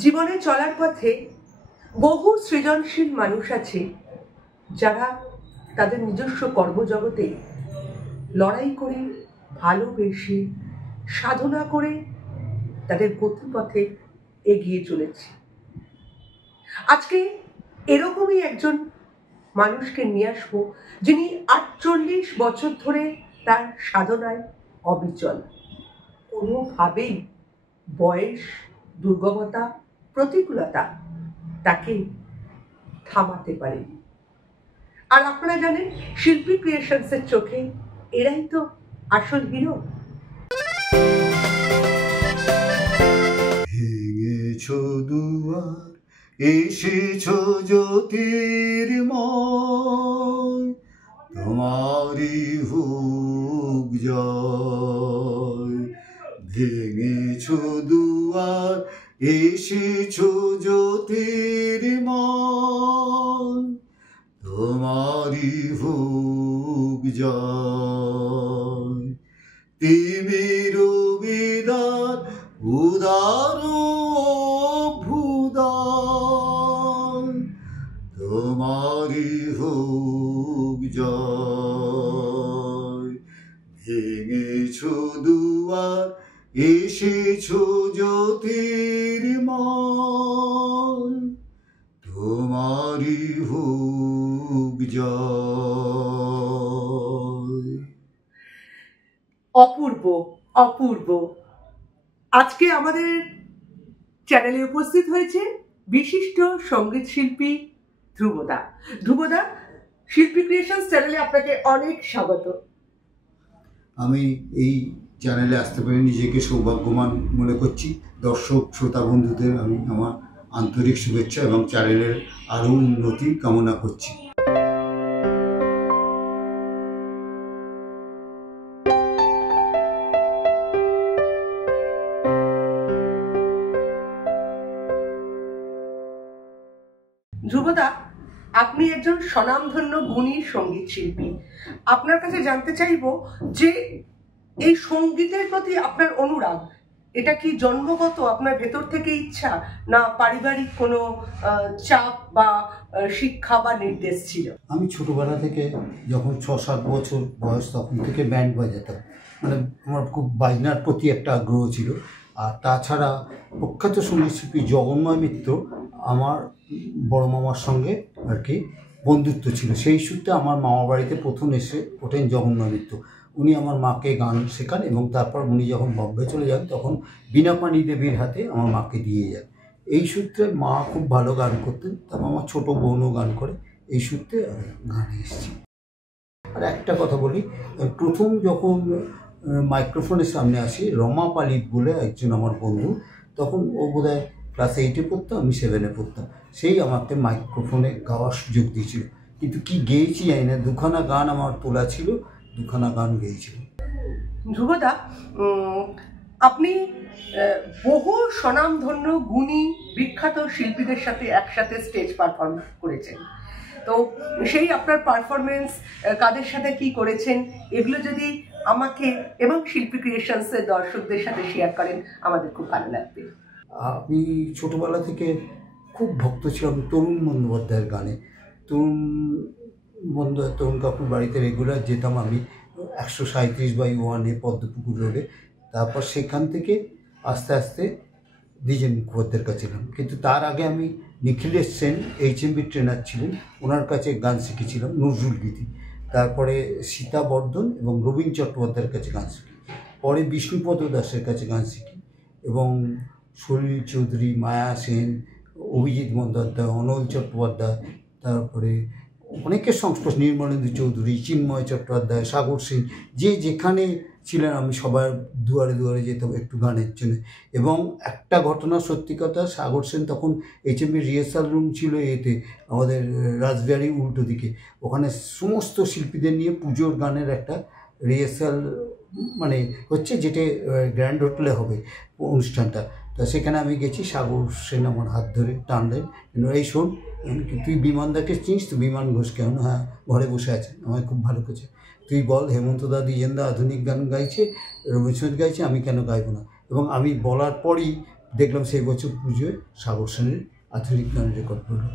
জীবনে চলার পথে বহু সৃজনশীল মানুষ আছে যারা তাদের নিজস্ব কর্মজগতে লড়াই করে, ভালোবেসে, সাধনা করে তাদের গতিপথে এগিয়ে চলেছে। আজকে এরকমই একজন মানুষকে নিয়ে আসবো, যিনি 48 বছর ধরে তার সাধনায় অবিচল। কোনোভাবেই বয়স, দুর্গমতা, প্রতিকূলতা তাকে থামাতে পারেনি। আর আপনারা জানেন, শিল্পী ক্রিয়েশনসের চোখে এরাই তো আসল হিরো। ভেঙেছো দুয়ার, এসেছো জ্যোতির্ময়, তোমারই হোক জয়। ভেঙেছো দুয়ার, এসেছো জ্যোতির্ময়, তোমারই হোক জয়। তিমির বিদার উদার ভুদার, তোমারই হোক জয়। ভেঙেছো দুয়ার, এসেছো জ্যোতির্ময়, তোমারই হোক জয়। অপূর্ব অপূর্ব। আজকে আমাদের চ্যানেলে উপস্থিত হয়েছে বিশিষ্ট সঙ্গীত শিল্পী ধ্রুবদা। ধ্রুবদা, শিল্পী ক্রিয়েশনস চ্যানেলে আপনাকে অনেক স্বাগত। আমি এই চ্যানেলে আসতে পেরে নিজেকে সৌভাগ্যবান মনে করছি। দর্শক শ্রোতা বন্ধুদের আমি আমার আন্তরিক শুভেচ্ছা এবং চ্যানেলের আরও উন্নতি কামনা করছি। ধ্রুবদা, আপনি একজন স্বনামধন্য গুণী সঙ্গীত শিল্পী। আপনার কাছে জানতে চাইবো যে এই সঙ্গীতের প্রতি আপনার অনুরাগ, এটা কি জন্মগত, আপনার ভেতর থেকে ইচ্ছা, না পারিবারিক কোনো চাপ বা শিক্ষা বা নির্দেশ ছিল? আমি ছোটোবেলা থেকে যখন 6-7 বছর বয়স তখন থেকে ব্যান্ড বাজাতাম। মানে আমার খুব বাজনার প্রতি একটা আগ্রহ ছিল। আর তাছাড়া প্রখ্যাত সঙ্গীত শিল্পী জগন্ময় মিত্র আমার বড় মামার সঙ্গে আর কি বন্ধুত্ব ছিল। সেই সূত্রে আমার মামা বাড়িতে প্রথম এসে ওঠেন জগন্ময় মিত্র। উনি আমার মাকে গান শেখান এবং তারপর উনি যখন বম্বে চলে যান তখন বীণাপাণি দেবীর হাতে আমার মাকে দিয়ে যান। এই সূত্রে মা খুব ভালো গান করতেন, তারপর আমার ছোটো বোনও গান করে। এই সূত্রে আমি গানে এসেছি। আর একটা কথা বলি, প্রথম যখন মাইক্রোফোনের সামনে আসি, রমা পালিত বলে একজন আমার বন্ধু, তখন ও বোধহয় ক্লাস 8-এ পড়তো, আমি 7-এ পড়তাম। সেই আমাকে মাইক্রোফোনে গাওয়ার সুযোগ দিয়েছিল। কিন্তু কি গেয়েছি জানি না, 2খানা গান আমার তোলা ছিল, 2খানা গান গেয়েছিল। ধ্রুবদা, আপনি বহু স্বনামধন্য গুণী বিখ্যাত শিল্পীদের সাথে একসাথে স্টেজ পারফর্ম করেছেন। তো সেই আপনার পারফরমেন্স, কাদের সাথে কি করেছেন, এগুলো যদি আমাকে এবং শিল্পী ক্রিয়েশনসের দর্শকদের সাথে শেয়ার করেন আমাদের খুব ভালো লাগবে। আমি ছোটোবেলা থেকে খুব ভক্ত ছিলাম তরুণ বন্দ্যোপাধ্যায়ের গানে। তরুণ কাকুর বাড়িতে রেগুলার যেতাম আমি, 137/1 পদ্মপুকুর রোডে। তারপর সেখান থেকে আস্তে আস্তে দ্বিজেন মুখোপাধ্যায়ের কাছে এলাম। কিন্তু তার আগে আমি নিখিলেশ সেন HMB ট্রেনার ছিলেন, ওনার কাছে গান শিখেছিলাম নজরুল গীতি। তারপরে সীতা বর্ধন এবং রবীন চট্টোপাধ্যায়ের কাছে গান শিখি। পরে বিষ্ণুপদ দাসের কাছে গান শিখি এবং সলিল চৌধুরী, মায়া সেন, অভিজিৎ বন্দ্যোপাধ্যায়, অনল চট্টোপাধ্যায়, তারপরে অনেকের সংস্পর্শ, নির্মলেন্দু চৌধুরী, চিন্ময় চট্টোপাধ্যায়, সাগর সেন, যে যেখানে ছিলেন আমি সবার দুয়ারে দুয়ারে যেতাম একটু গানের জন্য। এবং একটা ঘটনা সত্যি কথা, সাগর সেন তখন HMB রিহার্সাল রুম ছিল এতে আমাদের রাজবিহারী উল্টো দিকে, ওখানে সমস্ত শিল্পীদের নিয়ে পুজোর গানের একটা রিহার্সাল মানে হচ্ছে, যেটা গ্র্যান্ড হোটেলে হবে অনুষ্ঠানটা। তা সেখানে আমি গেছি, সাগর সেন আমার হাত ধরে টানলেন, এই শোন তুই বিমানদাকে চিনিস তো? বিমান ঘোষ। কেমন? হ্যাঁ, ঘরে বসে আছেন, আমায় খুব ভালো করেছে। তুই বল, হেমন্ত দা, দ্বিজেন দা আধুনিক গান গাইছে, রবীন্দ্রসঙ্গীত গাইছে, আমি কেন গাইবো না? এবং আমি বলার পরই দেখলাম সেই বছর পুজোয় সাগর সেনের আধুনিক গান রেকর্ড করলো।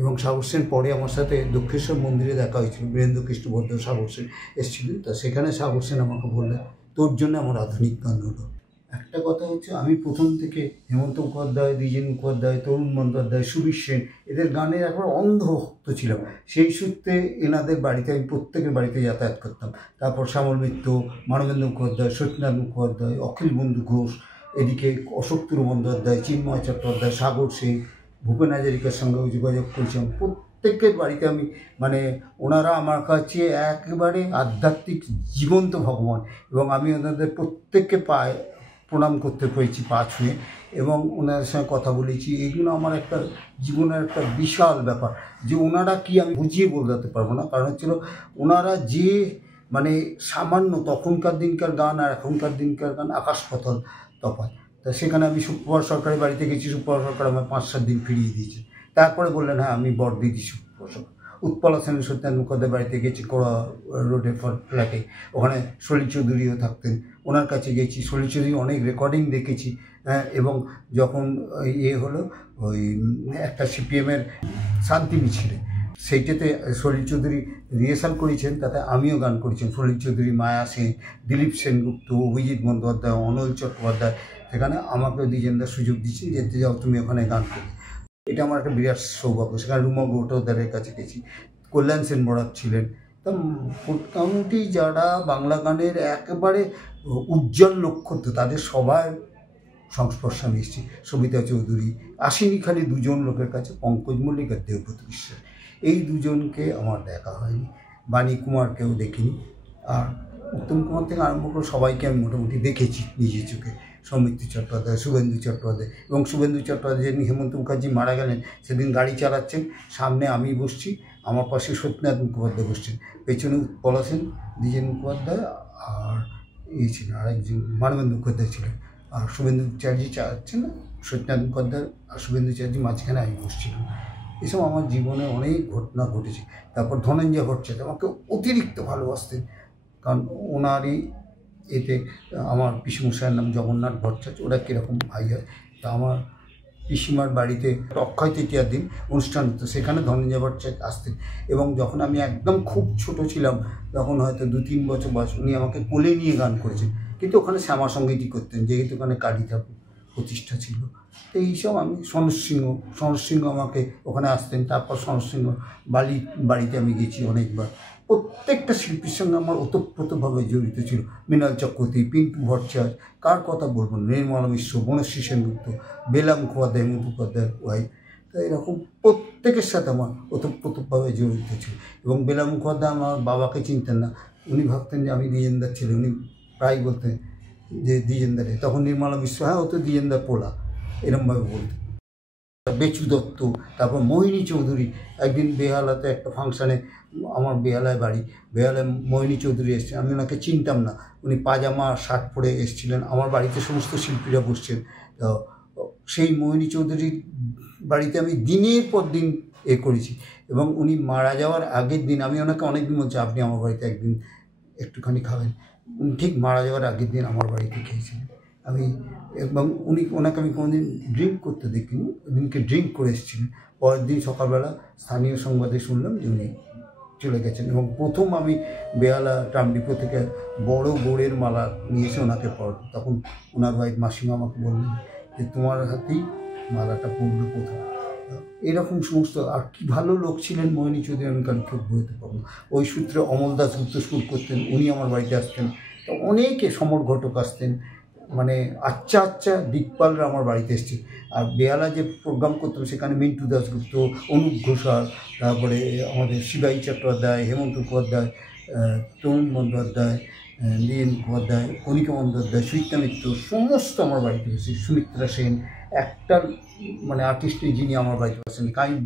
এবং সাগর সেন পরে আমার সাথে দক্ষেশ্বর মন্দিরে দেখা হয়েছিল, বীরেন্দ্র কৃষ্ণ ভদ্র সাগর সেন এসেছিলেন, তা সেখানে সাগর সেন আমাকে বললেন তোর জন্য আমার আধুনিক গান হলো। একটা কথা হচ্ছে, আমি প্রথম থেকে হেমন্ত মুখোপাধ্যায়, দ্বিজেন মুখোপাধ্যায়, তরুণ বন্দ্যোপাধ্যায়, সুবীর সেন এদের গানের একবার অন্ধভক্ত ছিলাম। সেই সূত্রে এনাদের বাড়িতে আমি প্রত্যেকের বাড়িতে যাতায়াত করতাম। তারপর শ্যামল মিত্র, মানবেন্দ্র মুখোপাধ্যায়, সত্যনাথ মুখোপাধ্যায়, অখিল বন্ধু ঘোষ, এদিকে অশোকতুরু বন্দ্যোপাধ্যায়, চিন্ময় চট্টোপাধ্যায়, সাগর সেন, ভূপেন হাজারিকার সঙ্গেও যোগাযোগ করেছিলাম। প্রত্যেকের বাড়িতে আমি ওনারা আমার কাছে একেবারে আধ্যাত্মিক জীবন্ত ভগবান, এবং আমি ওনাদের প্রত্যেককে প্রণাম করতে পেরেছি পা ছুঁয়ে, এবং ওনাদের সঙ্গে কথা বলেছি। এগুলো আমার একটা জীবনের একটা বিশাল ব্যাপার, যে ওনারা কি আমি বুঝিয়ে বলতে পারবো না। কারণ হচ্ছিল ওনারা যে সামান্য তখনকার দিনকার গান আর এখনকার দিনকার গান আকাশ পাতাল তফাৎ। তা সেখানে আমি সুপ্রভাত সরকারের বাড়িতে গেছি, সুপ্রভাত সরকার আমার 5-7 দিন ফিরিয়ে দিয়েছে। তারপরে বললেন হ্যাঁ আমি বর দিদি সুপ্রভাত সরকার। উৎপলা সেন, সত্যনাথ মুখোপাধ্যায়ের বাড়িতে গেছি, কোড়া রোডে ফ্ল্যাটে, ওখানে সলিল চৌধুরীও থাকতেন, ওনার কাছে গেছি। সলিল চৌধুরী অনেক রেকর্ডিং দেখেছি। এবং যখন হলো ওই একটা সিপিএমের শান্তি মিছিলে, সেইটাতে সলিল চৌধুরী রিহার্সাল করেছেন, তাতে আমিও গান করেছেন। সলিল চৌধুরী, মায়া সেন, দিলীপ সেনগুপ্ত, অভিজিৎ বন্দ্যোপাধ্যায়, অনল চট্টোপাধ্যায়, সেখানে আমাকে দ্বিজেনদার সুযোগ দিচ্ছি, যেতে যাও তুমি ওখানে গান করবে। এটা আমার একটা বিরাট সৌভাগ্য। সেখানে রুমা গৌটোদারের কাছে গেছি, কল্যাণ সেন বরাক ছিলেন। তা মোটামুটি যারা বাংলা গানের একেবারে উজ্জ্বল নক্ষত্র, তাদের সবার সংস্পর্শে আমি এসেছি। সবিতা চৌধুরী আসেনি খালি দুজন লোকের কাছে, পঙ্কজ মল্লিক আর দেবব্রত বিশ্বাস, এই দুজনকে আমার দেখা হয়নি। বাণী কুমারকেও দেখিনি। আর উত্তম কুমার থেকে আরম্ভ করে সবাইকে আমি মোটামুটি দেখেছি নিজের চোখে। সৌমিত্র চট্টোপাধ্যায়, শুভেন্দু চট্টোপাধ্যায়, এবং শুভেন্দু চট্টোপাধ্যায় যেদিন হেমন্ত মুখার্জি মারা গেলেন সেদিন গাড়ি চালাচ্ছেন, সামনে আমি বসছি, আমার পাশে সত্যনাথ মুখোপাধ্যায় বসছেন, পেছনে উৎপলা সেন, দ্বিজেন মুখোপাধ্যায় আর ছিলেন আরেকজন মানবেন্দ্র মুখোপাধ্যায় ছিলেন, আর শুভেন্দু চ্যাটার্জি চালাচ্ছেন না, সত্যনাথ মুখোপাধ্যায় আর শুভেন্দু চ্যাটার্জি মাঝখানে আমি বসছিলাম। এসব আমার জীবনে অনেক ঘটনা ঘটেছে। তারপর ধনঞ্জয় ভট্টাচার্য আমাকে অতিরিক্ত ভালোবাসতেন, কারণ ওনারই এতে আমার পিসিমশাইয়ের নাম জগন্নাথ ভট্টাচার্য, ওরা কীরকম ভাই হয়। তা আমার পিসিমার বাড়িতে অক্ষয় তৃতীয়ার দিন অনুষ্ঠান হতো, সেখানে ধনঞ্জয় ভট্টাচার্য আসতেন। এবং যখন আমি একদম খুব ছোট ছিলাম, তখন হয়তো 2-3 বছর বয়স, উনি আমাকে কোলে নিয়ে গান করেছেন। কিন্তু ওখানে শ্যামা সঙ্গীতই করতেন, যেহেতু ওখানে কালী ঠাকুর প্রতিষ্ঠা ছিল। তো এইসব আমি সনৎ সিংহ আমাকে ওখানে আসতেন। তারপর সনৎ সিংহ বাড়িতে আমি গেছি অনেকবার। প্রত্যেকটা শিল্পীর সঙ্গে আমার ওতপ্রোতভাবে জড়িত ছিল। মৃণাল চক্রবর্তী, পিন্টু ভট্টাচার্য, কার কথা বলবো না, নির্মলা মিশ্র, বনশ্রী সেনগুপ্ত, বেলা মুখোপাধ্যায়, হেমন্ত মুখোপাধ্যায়ের ওয়াইফ। তো এরকম প্রত্যেকের সাথে আমার ওতপ্রোতভাবে জড়িত ছিল। এবং বেলা মুখোপাধ্যায় আমার বাবাকে চিনতেন না, উনি ভাবতেন যে আমি দ্বিজেনদার ছেলে। উনি প্রায় বলতেন যে দ্বিজেনদারে, তখন নির্মলা মিশ্র, হ্যাঁ ও তো দ্বিজেনদার পোলা, এরমভাবে বলতেন। বেচু দত্ত, তারপর মোহিনী চৌধুরী। একদিন বেহালাতে একটা ফাংশানে, আমার বেহালায় বাড়ি, বেহালায় মোহিনী চৌধুরী এসেছেন, আমি ওনাকে চিনতাম না। উনি পাজামা শার্ট পরে এসেছিলেন, আমার বাড়িতে সমস্ত শিল্পীরা বসছেন। তো সেই মোহিনী চৌধুরীর বাড়িতে আমি দিনের পর দিন করেছি। এবং উনি মারা যাওয়ার আগের দিন আমি ওনাকে অনেকদিন বলছি আপনি আমার বাড়িতে একদিন একটুখানি খাবেন। উনি ঠিক মারা যাওয়ার আগের দিন আমার বাড়িতে খেয়েছিলেন এবং ওনাকে আমি কোনোদিন ড্রিঙ্ক করতে দেখিনি, ওদিনকে ড্রিঙ্ক করে এসেছিলেন। পরের দিন সকালবেলা স্থানীয় সংবাদে শুনলাম যে উনি চলে গেছেন। এবং প্রথম আমি বেহালা ট্রামডিপো থেকে বড় গোড়ের মালা নিয়ে এসে ওনাকে পড়লাম। তখন ওনার ওয়াইফ মাসিমা আমাকে বললেন যে তোমার হাতেই মালাটা পড়লো প্রথম। এরকম সমস্ত, আর কি ভালো লোক ছিলেন মোহিনী চৌধুরী, আমি কারণ কেউ বলতে পারবো না। ওই সূত্রে অমল দাস গুপ্ত স্কুল করতেন, উনি আমার বাড়িতে আসতেন। তো অনেকে, সমর ঘটক আসতেন, আচ্ছা দিকপালরা আমার বাড়িতে এসছে। আর বেহালা যে প্রোগ্রাম করতাম সেখানে মিন্টু দাশগুপ্ত, অনুপ ঘোষাল, তারপরে আমাদের শিবাই চট্টোপাধ্যায়, হেমন্ত মুখোপাধ্যায়, তরুণ বন্দ্যোপাধ্যায়, নীল মুখোপাধ্যায়, কণিকা বন্দ্যোপাধ্যায়, সুচিত্রা মিত্র, সমস্ত আমার বাড়িতে এসেছে। সুমিত্রা সেন, একটা আর্টিস্ট যিনি আমার বাড়িতে বসেন, কারণ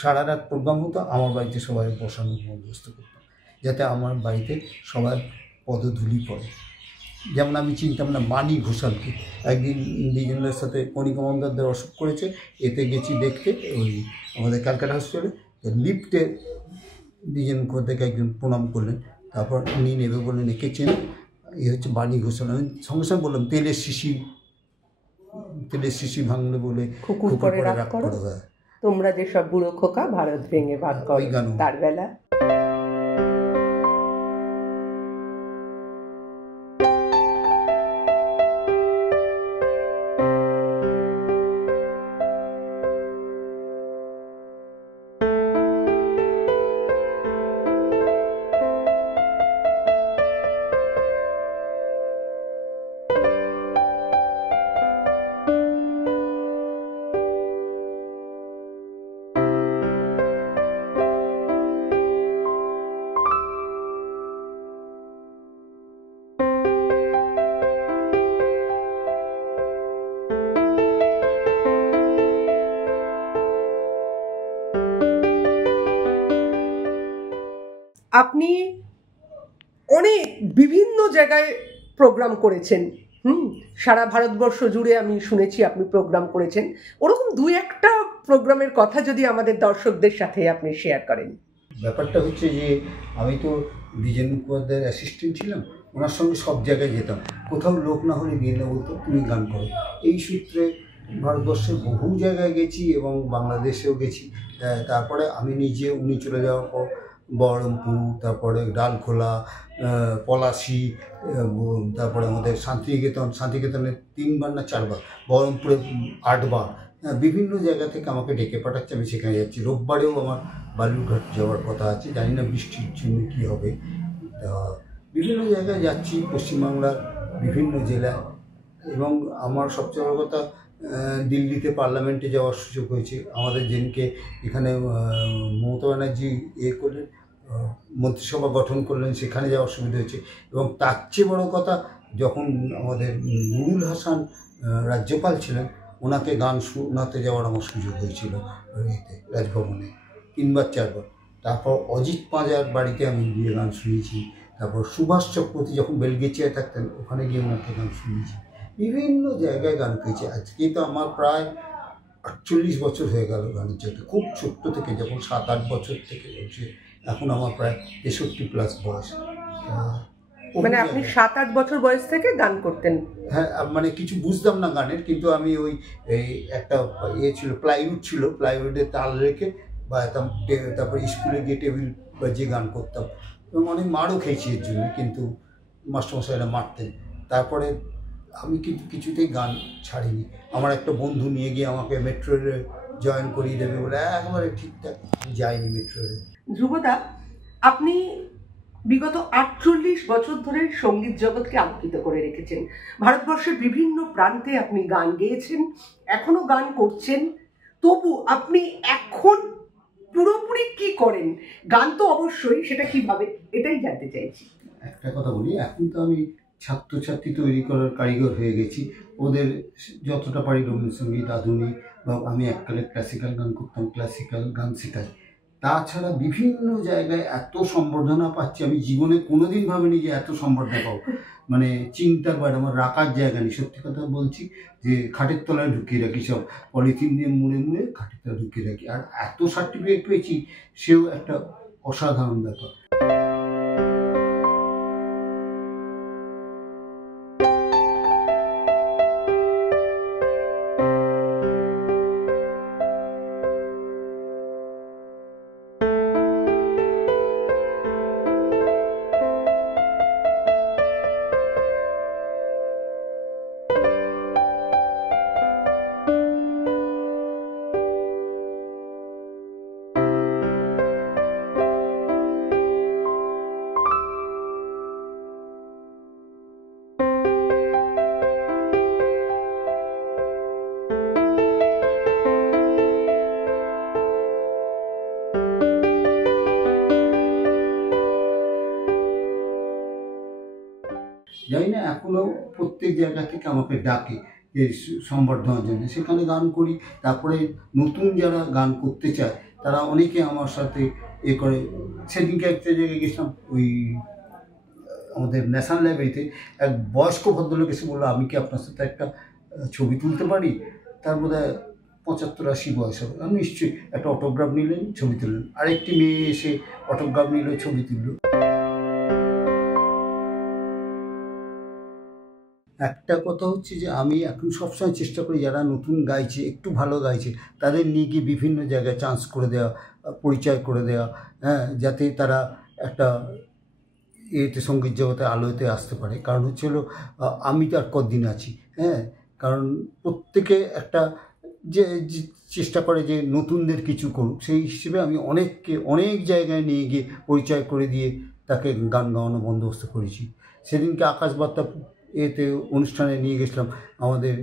সারা রাত প্রোগ্রাম হতো, আমার বাড়িতে সবাই বসানোর বন্দোবস্ত করতাম, যাতে আমার বাড়িতে সবার পদধূলি পড়ে। যেমন আমি চিনতাম না বাণী ঘোষালকে। একদিন দ্বিজেনদার সাথে কণিকা বন্দ্যোপাধ্যায় অসুখ করেছে, এতে গেছি দেখতে, ওই আমাদের ক্যালকাটা হসপিটালে। লিফটে দ্বিজেন মুখোপাধ্যায়কে একজন প্রণাম করলেন, তারপর উনি নেবে বললেন একে চেন, এ হচ্ছে বাণী ঘোষাল। আমি সঙ্গে সঙ্গে বললাম তেলের শিশি তেলের শিশি ভাঙলে বলে খুকুর করে রাগ করো, তোমরা যে সব বুড়ো খোকা ভারত ভেঙে ভাগ করো, তার বেলা। আপনি অনেক বিভিন্ন জায়গায় প্রোগ্রাম করেছেন, সারা ভারতবর্ষ জুড়ে আমি শুনেছি আপনি প্রোগ্রাম করেছেন। ওরকম দু একটা প্রোগ্রামের কথা যদি আমাদের দর্শকদের সাথে আপনি শেয়ার করেন। ব্যাপারটা হচ্ছে যে আমি তো দ্বিজেন মুখোপাধ্যায়ের অ্যাসিস্ট্যান্ট ছিলাম, ওনার সঙ্গে সব জায়গায় যেতাম, কোথাও লোক না হলে গিয়ে না বলতো তুমি গান করো। এই সূত্রে ভারতবর্ষের বহু জায়গায় গেছি এবং বাংলাদেশেও গেছি। তারপরে আমি নিজে উনি চলে যাওয়ার পর বহরমপুর, তারপরে ডালখোলা, পলাশি, তারপরে আমাদের শান্তিনিকেতনে 3বার না 4বার, বহরমপুরে 8বার, বিভিন্ন জায়গা থেকে আমাকে ডেকে পাঠাচ্ছে, আমি সেখানে যাচ্ছি। রোববারেও আমার বালুরঘাট যাওয়ার কথা আছে, জানি না বৃষ্টির জন্য কী হবে। বিভিন্ন জায়গায় যাচ্ছি পশ্চিমবাংলার বিভিন্ন জেলায়। এবং আমার সবচেয়ে বড় কথা, দিল্লিতে পার্লামেন্টে যাওয়ার সুযোগ হয়েছে। আমাদের যেদিনকে এখানে মমতা ব্যানার্জি করলেন, মন্ত্রিসভা গঠন করলেন, সেখানে যাওয়ার সুবিধা হয়েছে। এবং তার চেয়ে বড়ো কথা, যখন আমাদের নুরুল হাসান রাজ্যপাল ছিলেন, ওনাকে গান শোনাতে যাওয়ার আমার সুযোগ হয়েছিল রাজভবনে 3বার 4বার। তারপর অজিত পাঁজার বাড়িতে আমি গিয়ে গান শুনেছি। তারপর সুভাষ চক্রবর্তী যখন বেলগেচিয়ায় থাকতেন, ওখানে গিয়ে ওনাকে গান শুনেছি। বিভিন্ন জায়গায় গান পেয়েছি। আজকে তো আমার প্রায় 48 বছর হয়ে গেল গানের জগতে। খুব ছোট্ট থেকে, যখন 7-8 বছর থেকে বলছে, এখন আমার প্রায় 63+ বয়স। মানে আপনি 7-8 বছর বয়স থেকে গান করতেন? হ্যাঁ, মানে কিছু বুঝতাম না গানের, কিন্তু আমি ওই একটা ছিল, প্লাইউড ছিল, প্লাইউডে তাল রেখে বাজাতাম। তারপরে স্কুলে গিয়ে টেবিল বাজিয়ে গান করতাম এবং অনেক মারও খেয়েছি এর জন্য, কিন্তু মাস্টারমশাইরা মারতেন। তারপরে আমি কিন্তু কিছুতেই গান ছাড়িনি। আমার একটা বন্ধু নিয়ে গিয়ে আমাকে মেট্রো রেলে জয়েন করিয়ে দেবে বলে একেবারে ঠিকঠাক যাইনি মেট্রো রেলে। ধ্রুবদা, আপনি বিগত 48 বছর ধরে সঙ্গীত জগৎকে আলোকিত করে রেখেছেন। ভারতবর্ষের বিভিন্ন প্রান্তে আপনি গান গেয়েছেন, এখনো গান করছেন। তবু আপনি এখন পুরোপুরি কি করেন? গান তো অবশ্যই, সেটা কিভাবে, এটাই জানতে চাইছি। একটা কথা বলি, এখন তো আমি ছাত্রছাত্রী তৈরি করার কারিগর হয়ে গেছি। ওদের যতটা পারি রবীন্দ্রসঙ্গীত, আধুনিক, বা আমি এককালে ক্লাসিক্যাল গান করতাম, ক্লাসিক্যাল গান শেখাই। তাছাড়া বিভিন্ন জায়গায় এত সম্বর্ধনা পাচ্ছি, আমি জীবনে কোনোদিন ভাবিনি যে এত সম্বর্ধনা পাবো। মানে চিন্তার বাইরে, আমার রাখার জায়গা নেই। সত্যি কথা বলছি যে খাটের তলায় ঢুকিয়ে রাখি, সব পলিথিন দিয়ে মুড়ে মুড়ে খাটের তলায় ঢুকিয়ে রাখি। আর এত সার্টিফিকেট পেয়েছি, সেও একটা অসাধারণ ব্যাপার। জানি না, এখনও প্রত্যেক জায়গা থেকে আমাকে ডাকে যে সম্বর্ধনার জন্য, সেখানে গান করি। তারপরে নতুন যারা গান করতে চায়, তারা অনেকে আমার সাথে করে। সেদিনকে একটা জায়গায় গেছিলাম, ওই আমাদের ন্যাশনাল লাইব্রেরিতে এক বয়স্ক ভদ্রলোক এসে বললো, আমি কি আপনার সাথে একটা ছবি তুলতে পারি? তার বোধহয় 75-80 বয়স হবে। আমি নিশ্চয়ই, একটা অটোগ্রাফ নিলেন, ছবি তুললেন। আরেকটি মেয়ে এসে অটোগ্রাফ নিল, ছবি তুলল। একটা কথা হচ্ছে যে আমি এখন সবসময় চেষ্টা করি যারা নতুন গাইছে, একটু ভালো গাইছে, তাদের নিয়ে গিয়ে বিভিন্ন জায়গায় চান্স করে দেওয়া, পরিচয় করে দেওয়া, হ্যাঁ, যাতে তারা একটা এতে সঙ্গীত জগতে আলোতে আসতে পারে। কারণ হচ্ছে হলো আমি তো আর কদিন আছি, হ্যাঁ, কারণ প্রত্যেকে একটা যে চেষ্টা করে যে নতুনদের কিছু করুক, সেই হিসেবে আমি অনেককে অনেক জায়গায় নিয়ে গিয়ে পরিচয় করে দিয়ে তাকে গান গাওয়ানো বন্দোবস্ত করেছি। সেদিনকে আকাশবার্তা এতে অনুষ্ঠানে নিয়ে গেছিলাম আমাদের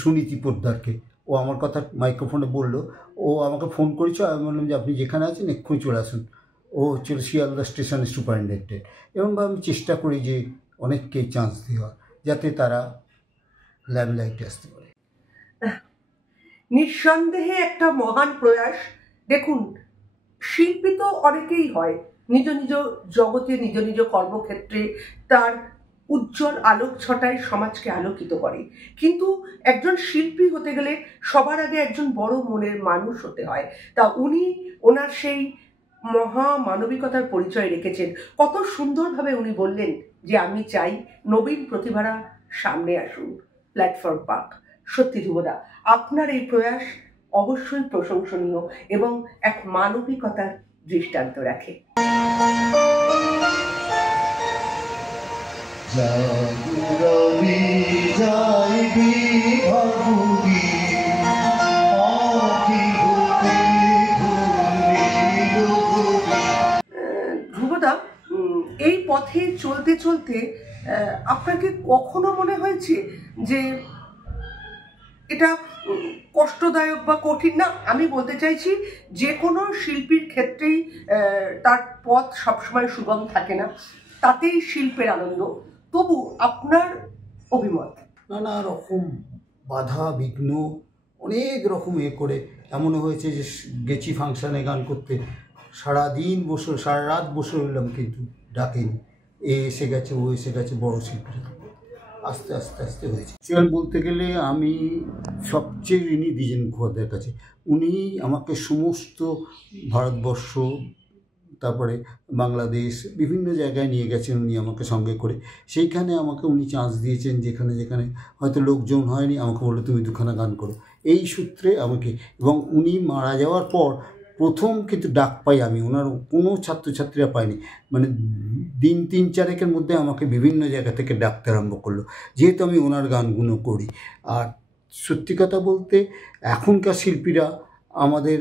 সুনীতি পোদ্দারকে। ও আমার কথা মাইক্রোফোনে বললো, ও আমাকে ফোন করেছে, আমি বললাম যে আপনি যেখানে আছেন এক্ষুনি চলে আসুন। ও হচ্ছিল শিয়ালদা স্টেশনের সুপারিনটেন্ডেন্ট। এরকমভাবে আমি চেষ্টা করি যে অনেককেই চান্স দেওয়া, যাতে তারা ল্যামলাইটে আসতে পারে। নিঃসন্দেহে একটা মহান প্রয়াস। দেখুন, শিল্পী তো অনেকেই হয়, নিজ নিজ জগতে নিজ নিজ কর্মক্ষেত্রে তার উজ্জ্বল আলোক ছটায় সমাজকে আলোকিত করে, কিন্তু একজন শিল্পী হতে গেলে সবার আগে একজন বড় মনের মানুষ হতে হয়। তা উনি ওনার সেই মহা মানবিকতার পরিচয় রেখেছেন। কত সুন্দরভাবে উনি বললেন যে আমি চাই নবীন প্রতিভারা সামনে আসুন, প্ল্যাটফর্ম পাক। সত্যি ধ্রুবদা, আপনার এই প্রয়াস অবশ্যই প্রশংসনীয় এবং এক মানবিকতার দৃষ্টান্ত রাখে। ধ্রুবদা, এই পথে চলতে চলতে আপনার কি কখনো মনে হয়েছে যে এটা কষ্টদায়ক বা কঠিন? না, আমি বলতে চাইছি যে কোনো শিল্পীর ক্ষেত্রেই তার পথ সবসময় সুগম থাকে না, তাতেই শিল্পের আনন্দ। তবু আপনার অভিমত? নানা রকম বাধা বিঘ্ন অনেক রকম করে এমনও হয়েছে যে গেছি ফাংশানে গান করতে, সারাদিন বসে সারা রাত বসে রইলাম, কিন্তু ডাকেনি। এ এসে গেছে, ও এসে গেছে, বড় শিল্পীরা। আস্তে আস্তে আস্তে হয়েছে। সেখানে বলতে গেলে আমি সবচেয়ে ঋণী দ্বিজেন মুখোপাধ্যায়ের কাছে। উনি আমাকে সমস্ত ভারতবর্ষ, তারপরে বাংলাদেশ, বিভিন্ন জায়গায় নিয়ে গেছেন উনি আমাকে সঙ্গে করে। সেইখানে আমাকে উনি চান্স দিয়েছেন, যেখানে যেখানে হয়তো লোকজন হয়নি, আমাকে বললো তুমি দুখানা গান করো, এই সূত্রে আমাকে। এবং উনি মারা যাওয়ার পর প্রথম কিন্তু ডাক পাই আমি, ওনার কোনো ছাত্রছাত্রীরা পায়নি। মানে দিন 3-4 মধ্যে আমাকে বিভিন্ন জায়গা থেকে ডাকতে আরম্ভ করলো, যেহেতু আমি ওনার গানগুলো করি। আর সত্যি কথা বলতে এখনকার শিল্পীরা আমাদের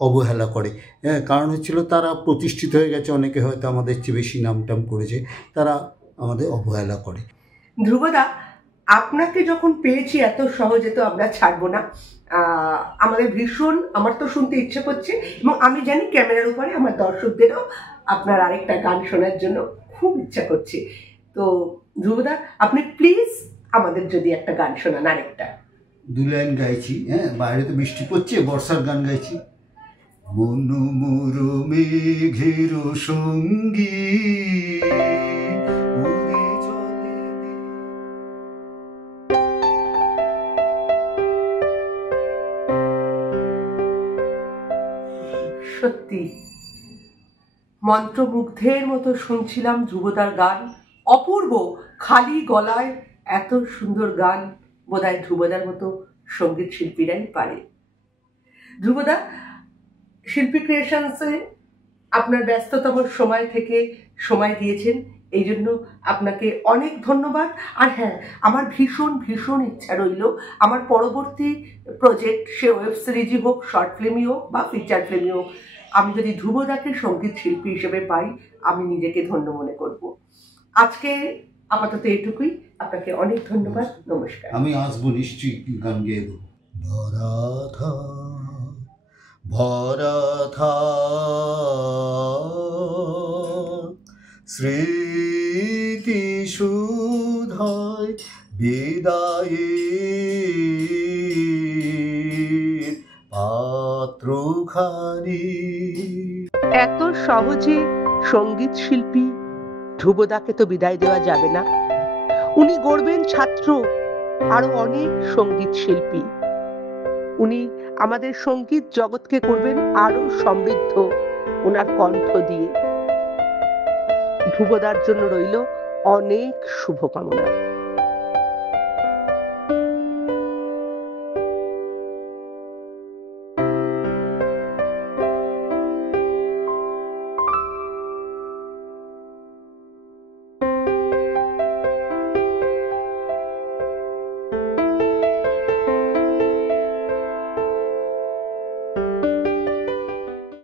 অবহেলা করে, হ্যাঁ, কারণ হচ্ছিল তারা প্রতিষ্ঠিত হয়ে গেছে, অনেকে হয়তো আমাদের চেয়ে বেশি নামটাম করেছে, তারা আমাদের অবহেলা করে। ধ্রুবদা, আপনাকে যখন পেয়েছি এত সহজে তো আমরা ছাড়বো না। আমাদের ভীষণ, আমার তো শুনতে ইচ্ছে করছে, এবং আমি জানি ক্যামেরার উপরে আমার দর্শকদেরও আপনার আরেকটা গান শোনার জন্য খুব ইচ্ছা করছে। তো ধ্রুবদা, আপনি প্লিজ আমাদের যদি একটা গান শোনান, আরেকটা 2 লাইন গাইছি। হ্যাঁ, বাইরে তো বৃষ্টি পড়ছে, বর্ষার গান গাইছি। মনোমর মেঘের সঙ্গী সত্যি মন্ত্রমুগ্ধের মতো শুনছিলাম ধ্রুবদার গান। অপূর্ব, খালি গলায় এত সুন্দর গান বোধহয় ধ্রুবদার মতো সঙ্গীত শিল্পীরাই পারে। ধ্রুবদা, শিল্পী ক্রিয়েশনসে আপনার ব্যস্ততম সময় থেকে সময় দিয়েছেন, এই জন্য আপনাকে অনেক ধন্যবাদ। আর হ্যাঁ, আমার ভীষণ ভীষণ ইচ্ছা রইল আমার পরবর্তী প্রজেক্ট, সে ওয়েব সিরিজই হোক, শর্ট ফিল্মই হোক বা ফিচার ফিল্মই হোক, আমি যদি ধ্রুবদাকে সঙ্গীত শিল্পী হিসেবে পাই, আমি নিজেকে ধন্য মনে করব। আজকে আপাতত এটুকুই। আপনাকে অনেক ধন্যবাদ, নমস্কার। আমি আসবো নিশ্চয়ই, গান গেয়ে দেবো। ভরা থা স্মৃতি সুধায় বিদায়ের পাত্রখানি। এত সহজে সঙ্গীত শিল্পী ধ্রুবদাকে তো বিদায় দেওয়া যাবে না। উনি গড়বেন ছাত্র আরো অনেক সঙ্গীত শিল্পী। উনি আমাদের সঙ্গীত জগৎকে করবেন আরো সমৃদ্ধ ওনার কণ্ঠ দিয়ে। ধ্রুবদার জন্য রইল অনেক শুভকামনা।